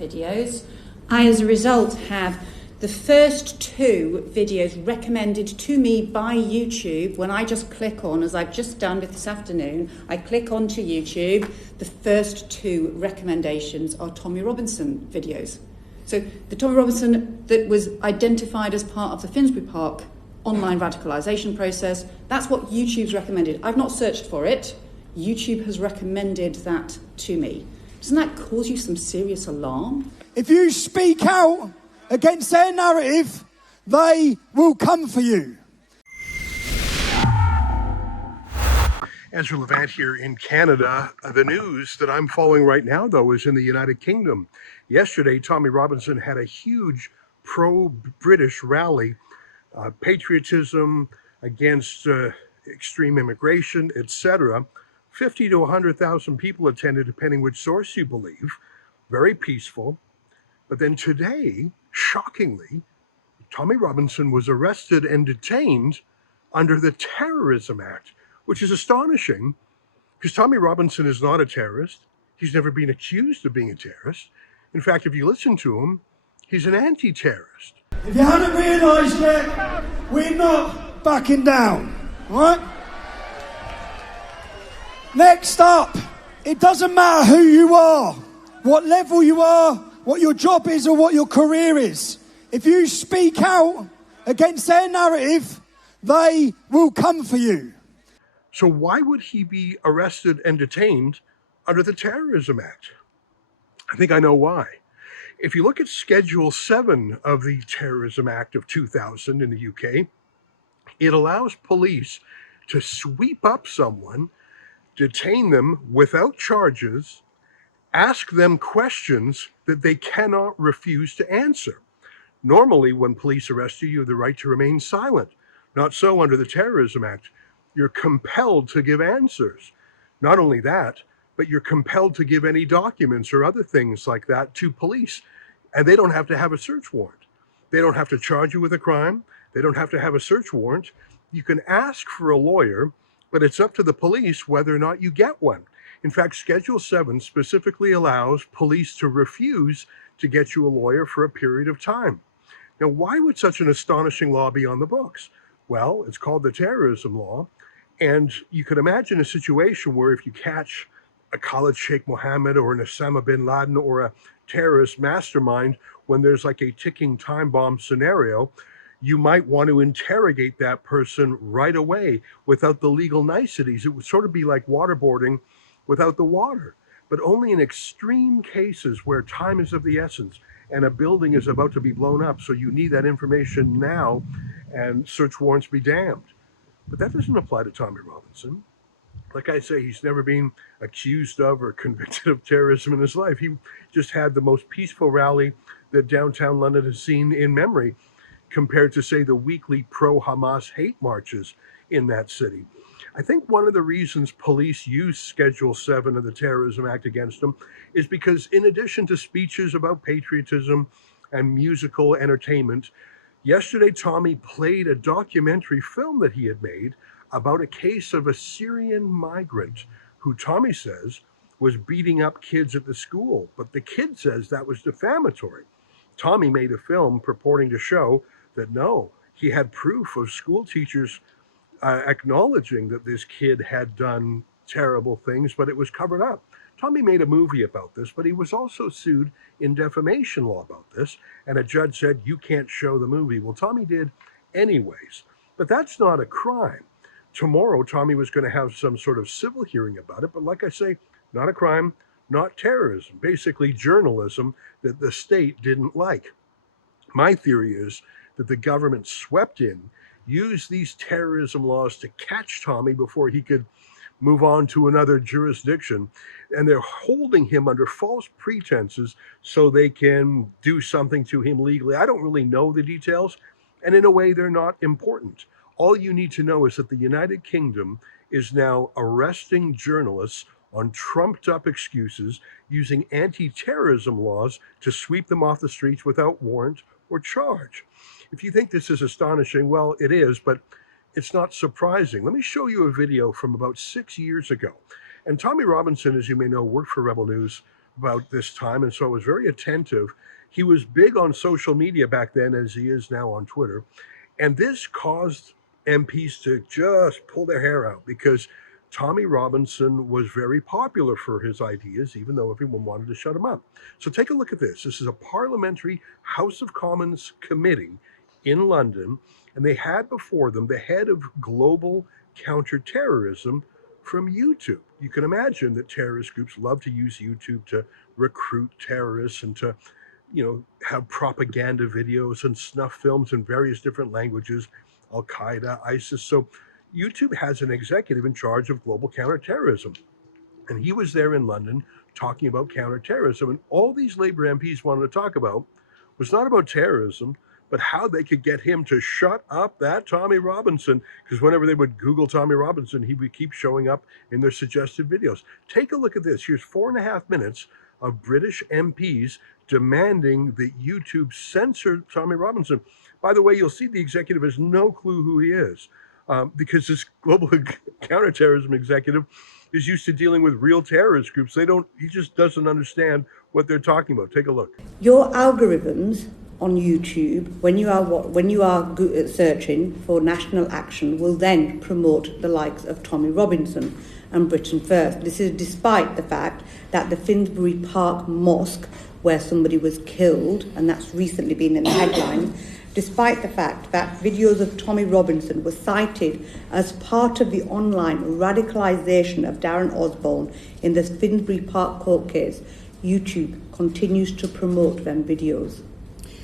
videos. I, as a result, have the first 2 videos recommended to me by YouTube. When I just click on, as I've just done this afternoon, I click onto YouTube, the first 2 recommendations are Tommy Robinson videos. So the Tommy Robinson that was identified as part of the Finsbury Park online radicalisation process, that's what YouTube's recommended. I've not searched for it. YouTube has recommended that to me. Doesn't that cause you some serious alarm? If you speak out against their narrative, they will come for you. Ezra Levant here in Canada. The news that I'm following right now, though, is in the United Kingdom. Yesterday, Tommy Robinson had a huge pro-British rally, patriotism against extreme immigration, etc. 50 to 100,000 people attended, depending which source you believe. Very peaceful. But then today, shockingly, Tommy Robinson was arrested and detained under the Terrorism Act, which is astonishing because Tommy Robinson is not a terrorist. He's never been accused of being a terrorist. In fact, if you listen to him, he's an anti-terrorist. If you haven't realised yet, we're not backing down, right? Next up, it doesn't matter who you are, what level you are, what your job is or what your career is. If you speak out against their narrative, they will come for you. So why would he be arrested and detained under the Terrorism Act? I think I know why. If you look at Schedule 7 of the Terrorism Act of 2000 in the UK, it allows police to sweep up someone, detain them without charges, ask them questions that they cannot refuse to answer. Normally, when police arrest you, you have the right to remain silent. Not so under the Terrorism Act. You're compelled to give answers. Not only that, but you're compelled to give any documents or other things like that to police. And they don't have to have a search warrant. They don't have to charge you with a crime. They don't have to have a search warrant. You can ask for a lawyer, but it's up to the police whether or not you get one. In fact, Schedule 7 specifically allows police to refuse to get you a lawyer for a period of time. Now, why would such an astonishing law be on the books? Well, it's called the terrorism law. And you could imagine a situation where if you catch a Khalid Sheikh Mohammed or an Osama bin Laden or a terrorist mastermind, when there's like a ticking time bomb scenario, you might want to interrogate that person right away without the legal niceties. It would sort of be like waterboarding without the water, but only in extreme cases where time is of the essence and a building is about to be blown up. So you need that information now, and search warrants be damned. But that doesn't apply to Tommy Robinson. Like I say, he's never been accused of or convicted of terrorism in his life. He just had the most peaceful rally that downtown London has seen in memory, compared to, say, the weekly pro-Hamas hate marches in that city. I think one of the reasons police use Schedule 7 of the Terrorism Act against him is because, in addition to speeches about patriotism and musical entertainment, yesterday Tommy played a documentary film that he had made about a case of a Syrian migrant who Tommy says was beating up kids at the school, but the kid says that was defamatory. Tommy made a film purporting to show that no, he had proof of school teachers acknowledging that this kid had done terrible things, but it was covered up. Tommy made a movie about this, but he was also sued in defamation law about this, and a judge said, you can't show the movie. Well, Tommy did anyways, but that's not a crime. Tomorrow, Tommy was going to have some sort of civil hearing about it, but like I say, not a crime, not terrorism, basically journalism that the state didn't like. My theory is that the government swept in, used these terrorism laws to catch Tommy before he could move on to another jurisdiction, and they're holding him under false pretenses so they can do something to him legally. I don't really know the details, and in a way, they're not important. All you need to know is that the United Kingdom is now arresting journalists on trumped-up excuses, using anti-terrorism laws to sweep them off the streets without warrant or charge. If you think this is astonishing, well, it is, but it's not surprising. Let me show you a video from about 6 years ago. And Tommy Robinson, as you may know, worked for Rebel News about this time, and so I was very attentive. He was big on social media back then, as he is now on Twitter. And this caused MPs to just pull their hair out because Tommy Robinson was very popular for his ideas, even though everyone wanted to shut him up. So take a look at this. This is a parliamentary House of Commons committee in London, and they had before them the head of global counterterrorism from YouTube. You can imagine that terrorist groups love to use YouTube to recruit terrorists and to have propaganda videos and snuff films in various different languages, Al Qaeda, ISIS. So YouTube has an executive in charge of global counterterrorism. And he was there in London talking about counterterrorism. And all these Labour MPs wanted to talk about was not about terrorism, but how they could get him to shut up that Tommy Robinson, because whenever they would Google Tommy Robinson, he would keep showing up in their suggested videos. Take a look at this. Here's 4.5 minutes of British MPs demanding that YouTube censor Tommy Robinson. By the way, you'll see the executive has no clue who he is, because this global counterterrorism executive is used to dealing with real terrorist groups. He just doesn't understand what they're talking about. Take a look. Your algorithms on YouTube, when you are searching for national action, will then promote the likes of Tommy Robinson and Britain First. This is despite the fact that the Finsbury Park Mosque, where somebody was killed, and that's recently been in the headlines, despite the fact that videos of Tommy Robinson were cited as part of the online radicalisation of Darren Osborne in the Finsbury Park court case, YouTube continues to promote them videos.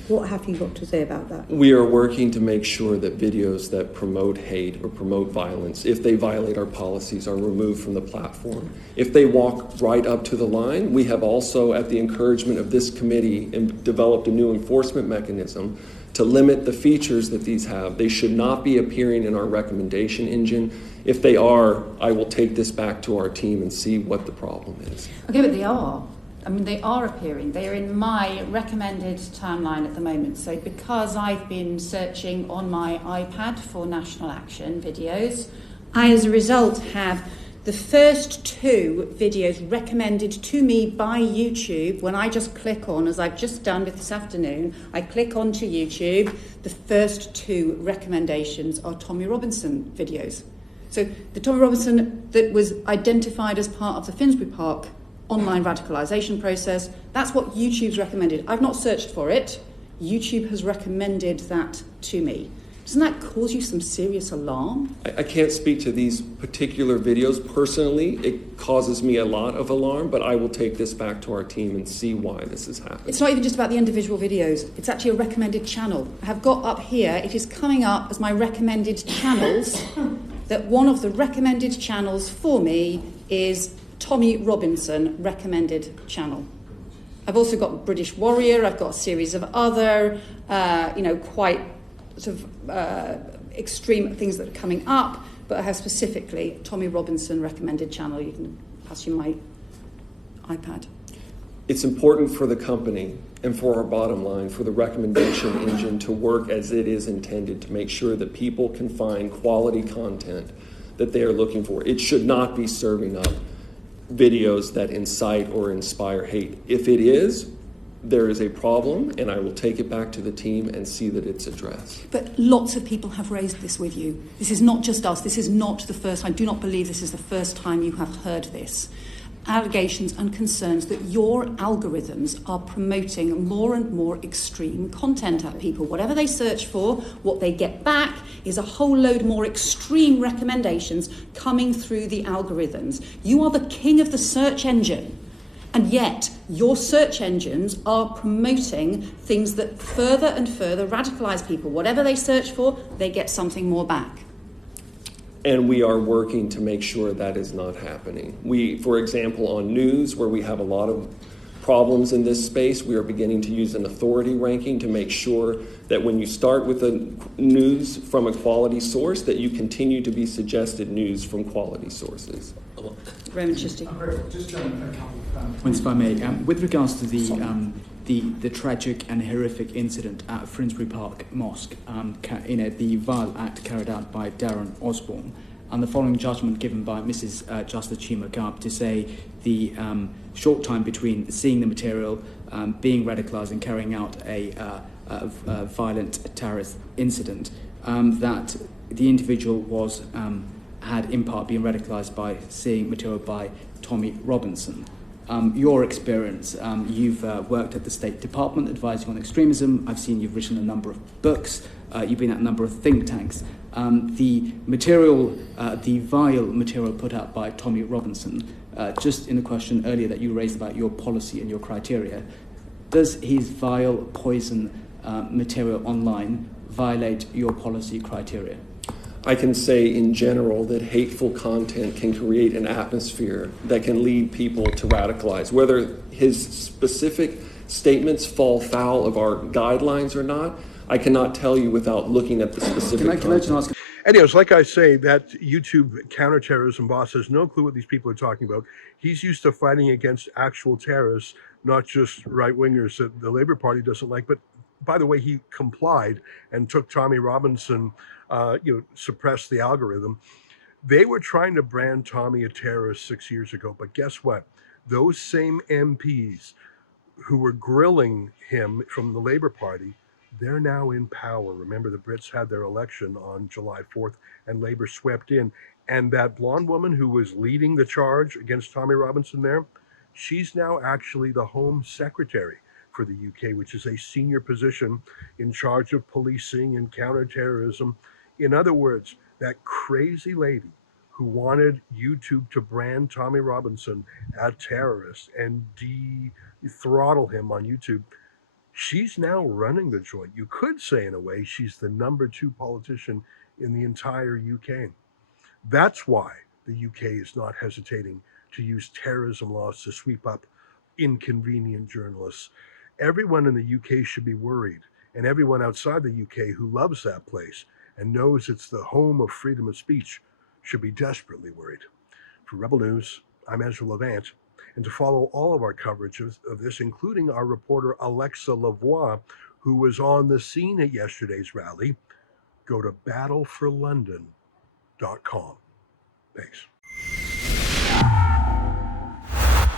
What have you got to say about that? We are working to make sure that videos that promote hate or promote violence, if they violate our policies, are removed from the platform. If they walk right up to the line, we have also, at the encouragement of this committee, developed a new enforcement mechanism to limit the features that these have. They should not be appearing in our recommendation engine. If they are, I will take this back to our team and see what the problem is. Okay, but they are. I mean, they are appearing. They are in my recommended timeline at the moment. So because I've been searching on my iPad for national action videos, I, as a result, have the first 2 videos recommended to me by YouTube. When I just click on, as I've just done with this afternoon, I click onto YouTube, the first 2 recommendations are Tommy Robinson videos. So the Tommy Robinson that was identified as part of the Finsbury Park online radicalisation process, that's what YouTube's recommended. I've not searched for it. YouTube has recommended that to me. Doesn't that cause you some serious alarm? I can't speak to these particular videos personally. It causes me a lot of alarm, but I will take this back to our team and see why this is happening. It's not even just about the individual videos. It's actually a recommended channel. I have got up here, it is coming up as my recommended channels, that one of the recommended channels for me is Tommy Robinson recommended channel. I've also got British Warrior. I've got a series of other, quite sort of extreme things that are coming up, but I have specifically Tommy Robinson recommended channel. You can pass you my iPad. It's important for the company and for our bottom line, for the recommendation engine to work as it is intended to make sure that people can find quality content that they are looking for. It should not be serving up videos that incite or inspire hate. If it is, there is a problem, and I will take it back to the team and see that it's addressed. But lots of people have raised this with you. This is not just us. This is not the first time. I do not believe this is the first time you have heard this. Allegations and concerns that your algorithms are promoting more and more extreme content at people. Whatever they search for, what they get back is a whole load more extreme recommendations coming through the algorithms. You are the king of the search engine, and yet your search engines are promoting things that further and further radicalise people. Whatever they search for, they get something more back. And we are working to make sure that is not happening. We, for example, on news, where we have a lot of problems in this space, we are beginning to use an authority ranking to make sure that when you start with the news from a quality source, that you continue to be suggested news from quality sources. Raymond Chisty. Just a couple of points, if I may. With regards to the tragic and horrific incident at Finsbury Park Mosque, the vile act carried out by Darren Osborne, and the following judgment given by Mrs. Justice Chima-Gab to say the short time between seeing the material, being radicalised and carrying out a violent terrorist incident, that the individual was had in part been radicalised by seeing material by Tommy Robinson. Your experience, you've worked at the State Department advising on extremism. I've seen you've written a number of books. You've been at a number of think tanks. The material, the vile material put out by Tommy Robinson, just in the question earlier that you raised about your policy and your criteria, does his vile poison material online violate your policy criteria? I can say in general that hateful content can create an atmosphere that can lead people to radicalize. Whether his specific statements fall foul of our guidelines or not, I cannot tell you without looking at the specific content. Anyways, like I say, that YouTube counterterrorism boss has no clue what these people are talking about. He's used to fighting against actual terrorists, not just right-wingers that the Labour Party doesn't like. But by the way, he complied and took Tommy Robinson, suppressed the algorithm. They were trying to brand Tommy a terrorist 6 years ago, but guess what? Those same MPs who were grilling him from the Labour Party, they're now in power. Remember, the Brits had their election on July 4th and Labour swept in. And that blonde woman who was leading the charge against Tommy Robinson there, she's now actually the Home Secretary for the UK, which is a senior position in charge of policing and counterterrorism. In other words, that crazy lady who wanted YouTube to brand Tommy Robinson a terrorist and throttle him on YouTube, she's now running the joint. You could say, in a way, she's the number 2 politician in the entire UK. That's why the UK is not hesitating to use terrorism laws to sweep up inconvenient journalists. Everyone in the UK should be worried, and everyone outside the UK who loves that place and knows it's the home of freedom of speech should be desperately worried. For Rebel News, I'm Ezra Levant, and to follow all of our coverage of this, including our reporter Alexa Lavoie, who was on the scene at yesterday's rally, go to battleforlondon.com. Thanks.